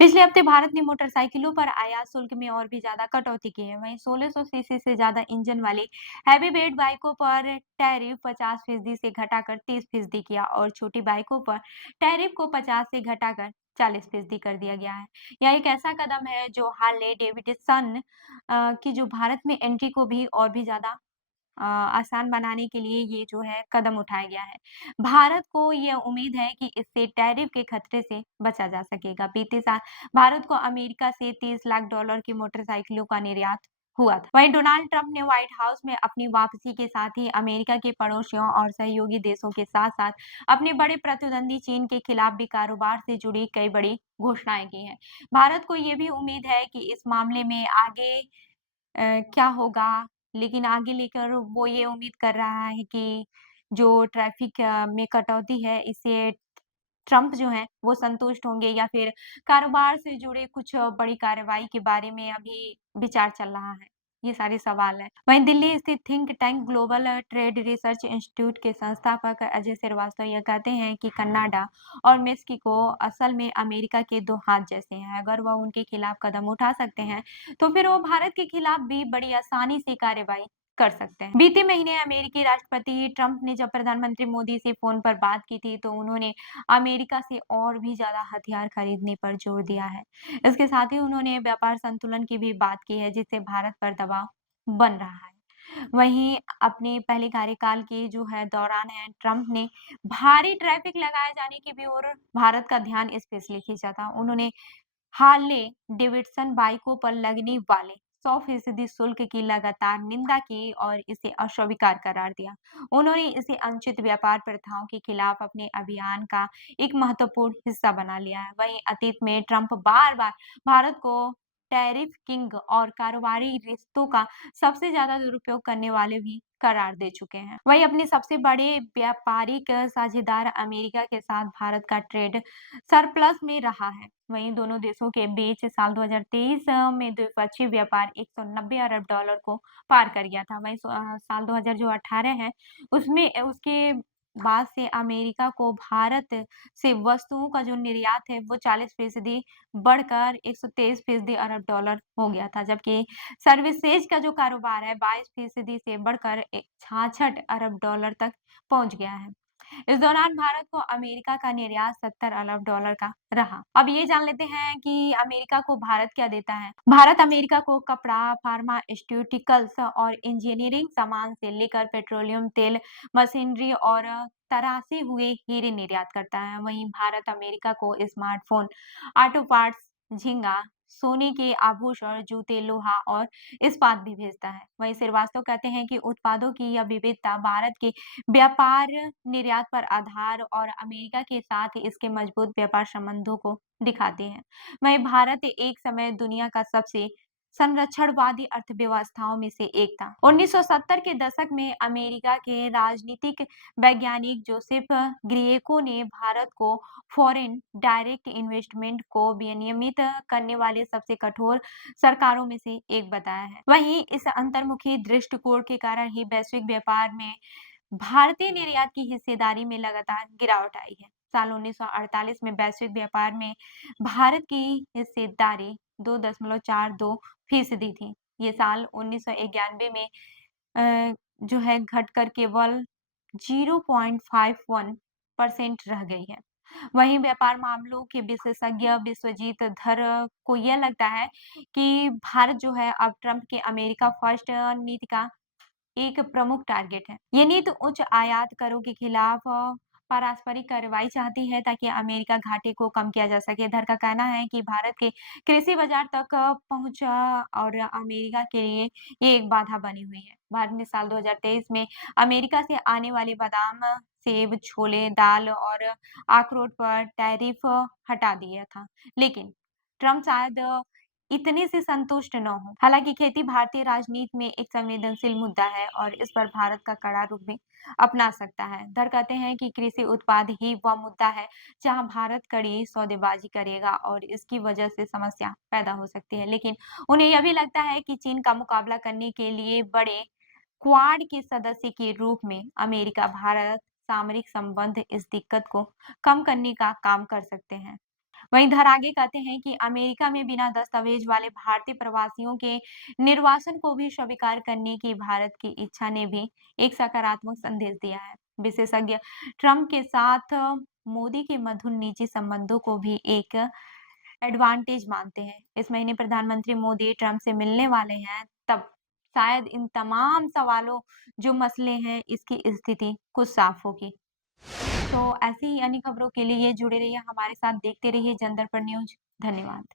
पिछले हफ्ते भारत ने मोटरसाइकिलों पर आयात शुल्क में और भी ज्यादा कटौती की है। वहीं 1600 सीसी से ज्यादा इंजन वाली हैवी वेट बाइकों पर टैरिफ 50% से घटाकर 30% किया और छोटी बाइकों पर टैरिफ को 50 से घटाकर 40% कर दिया गया है। यह एक ऐसा कदम है जो हार्ले डेविडसन की जो भारत में एंट्री को भी और भी ज्यादा आसान बनाने के लिए ये जो है कदम उठाया गया है। भारत को ये उम्मीद है कि इससे टैरिफ के खतरे से बचा जा सकेगा। बीते साल भारत को अमेरिका से 30 लाख डॉलर की मोटरसाइकिलों का निर्यात हुआ था। वहीं डोनाल्ड ट्रंप ने व्हाइट हाउस में अपनी वापसी के साथ ही अमेरिका के पड़ोसियों और सहयोगी देशों के साथ-साथ अपने बड़े प्रतिद्वंदी चीन के खिलाफ भी कारोबार से जुड़ी कई बड़ी घोषणाएं की हैं। भारत को ये भी उम्मीद है कि इस मामले में आगे क्या होगा? लेकिन आगे लेकर वो ये उम्मीद कर रहा है कि जो ट्रैफ़िक में कटौती है, इससे ट्रम्प जो हैं, वो संतुष्ट होंगे या फिर कारोबार से जुड़े कुछ बड़ी कार्रवाई के बारे में अभी विचार चल रहा है। ये सारे सवाल हैं। वहीं दिल्ली स्थित think tank global trade research institute के संस्थापक अजय श्रीवास्तव ये कहते हैं कि कनाडा और मेक्सिको असल में अमेरिका के 2 हाथ जैसे हैं। अगर वह उनके खिलाफ कदम उठा सकते हैं, तो फिर वो भारत के खिलाफ भी बड़ी आसानी से कार्रवाई कर सकते हैं। बीते महीने अमेरिकी राष्ट्रपति ट्रंप ने जब प्रधानमंत्री मोदी से फ़ोन पर बात की थी, तो उन्होंने अमेरिका से और भी ज़्यादा हथियार खरीदने पर जोर दिया है। इसके साथ ही उन्होंने व्यापार संतुलन की भी बात की है, जिससे भारत पर दबाव बन रहा है। वहीं अपने पहले कार्यकाल के जो है दौरान है ट्रंप ने भारी ट्रैफिक लगाए जाने की भी ओर भारत का ध्यान स्पेशली खींचा था। उन्होंने हार्ले डेविडसन बाइकों पर लगने वाले 100% शुल्क की लगातार निंदा की और इसे अस्वीकार करार दिया। उन्होंने इसे अनुचित व्यापार प्रथाओं के खिलाफ अपने अभियान का एक महत्वपूर्ण हिस्सा बना लिया है। वहीं अतीत में ट्रंप बार-बार भारत को टैरिफ किंग और कारोबारी रिश्तों का सबसे ज्यादा दुरुपयोग करने वाले भी करार दे चुके हैं। वहीं अपने सबसे बड़े व्यापारिक साझेदार अमेरिका के साथ भारत का ट्रेड सरप्लस में रहा है। वहीं दोनों देशों के बीच साल 2023 में द्विपक्षीय व्यापार 190 अरब डॉलर को पार कर गया था। वहीं साल 2000 जो 18 है, उसमें उसके बाद से अमेरिका को भारत से वस्तुओं का जो निर्यात है, वो 40% बढ़कर 123% अरब डॉलर हो गया था, जबकि सर्विसेज का जो कारोबार है 22% से बढ़कर 66 अरब डॉलर तक पहुंच गया है। इस दौरान भारत को अमेरिका का निर्यात 70 अरब डॉलर का रहा। अब ये जान लेते हैं कि अमेरिका को भारत क्या देता है। भारत अमेरिका को कपड़ा, फार्मास्यूटिकल्स और इंजीनियरिंग सामान से लेकर पेट्रोलियम तेल, मशीनरी और तरासे हुए हीरे निर्यात करता है। वहीं भारत अमेरिका को स्मार्टफोन, ऑटो पार्ट्स, झींगा, सोने के आभूषण, जूते, लोहा और इस्पात भी भेजता है। वहीं श्रीवास्तव कहते हैं कि उत्पादों की यह विविधता भारत के व्यापार निर्यात पर आधार और अमेरिका के साथ इसके मजबूत व्यापार संबंधों को दिखाते हैं। वहीं भारत एक समय दुनिया का सबसे संरक्षणवादी अर्थव्यवस्थाओं में से एक था। 1970 के दशक में अमेरिका के राजनीतिक वैज्ञानिक जोसेफ ग्रीको ने भारत को फॉरेन डायरेक्ट इन्वेस्टमेंट को विनियमित करने वाले सबसे कठोर सरकारों में से एक बताया है। वहीं इस अंतर्मुखी दृष्टिकोण के कारण ही वैश्विक व्यापार में भारतीय निर्यात की हिस्सेदारी में लगातार गिरावट आई है। साल 1948 में वैश्विक व्यापार में भारत की हिस्सेदारी 2.42% थी। ये साल 1991 में जो है घटकर केवल 0.51% रह गई है। वहीं व्यापार मामलों के विशेषज्ञ विश्वजीत धर को यह लगता है कि भारत जो है अब ट्रंप के अमेरिका फर्स्ट नीति का एक प्रमुख टारगेट है। ये नीति उच्च आयात करों के खिलाफ पारस्परिक कार्रवाई चाहती है ताकि अमेरिका घाटे को कम किया जा सके। इधर का कहना है कि भारत के कृषि बाजार तक पहुंच और अमेरिका के लिए ये एक बाधा बनी हुई है। भारत ने साल 2023 में अमेरिका से आने वाले बादाम, सेब, छोले, दाल और अखरोट पर टैरिफ हटा दिया था। लेकिन ट्रम्प शायद इतने से संतुष्ट न हो। हालांकि खेती भारतीय राजनीति में एक संवेदनशील मुद्दा है और इस पर भारत का कड़ा रुख भी अपना सकता है। धर कहते हैं कि कृषि उत्पाद ही वह मुद्दा है जहां भारत कड़ी सौदेबाजी करेगा और इसकी वजह से समस्या पैदा हो सकती है। लेकिन उन्हें यह भी लगता है कि चीन का मुकाबला करने के लिए बड़े क्वाड के सदस्य के रूप में अमेरिका भारत सामरिक संबंध इस दिक्कत को कम करने का काम कर सकते हैं। वहीं धर आगे कहते हैं कि अमेरिका में बिना दस्तावेज वाले भारतीय प्रवासियों के निर्वासन को भी स्वीकार करने की भारत की इच्छा ने भी एक सकारात्मक संदेश दिया है। विशेषज्ञ ट्रंप के साथ मोदी के मधुर निजी संबंधों को भी एक एडवांटेज मानते हैं। इस महीने प्रधानमंत्री मोदी ट्रंप से मिलने वाले हैं, तब शायद इन तमाम सवालों जो मसले हैं, इसकी स्थिति कुछ साफ होगी। तो ऐसी ही अन्य खबरों के लिए जुड़े रहिए हमारे साथ, देखते रहिए जनदर्पण न्यूज़। धन्यवाद।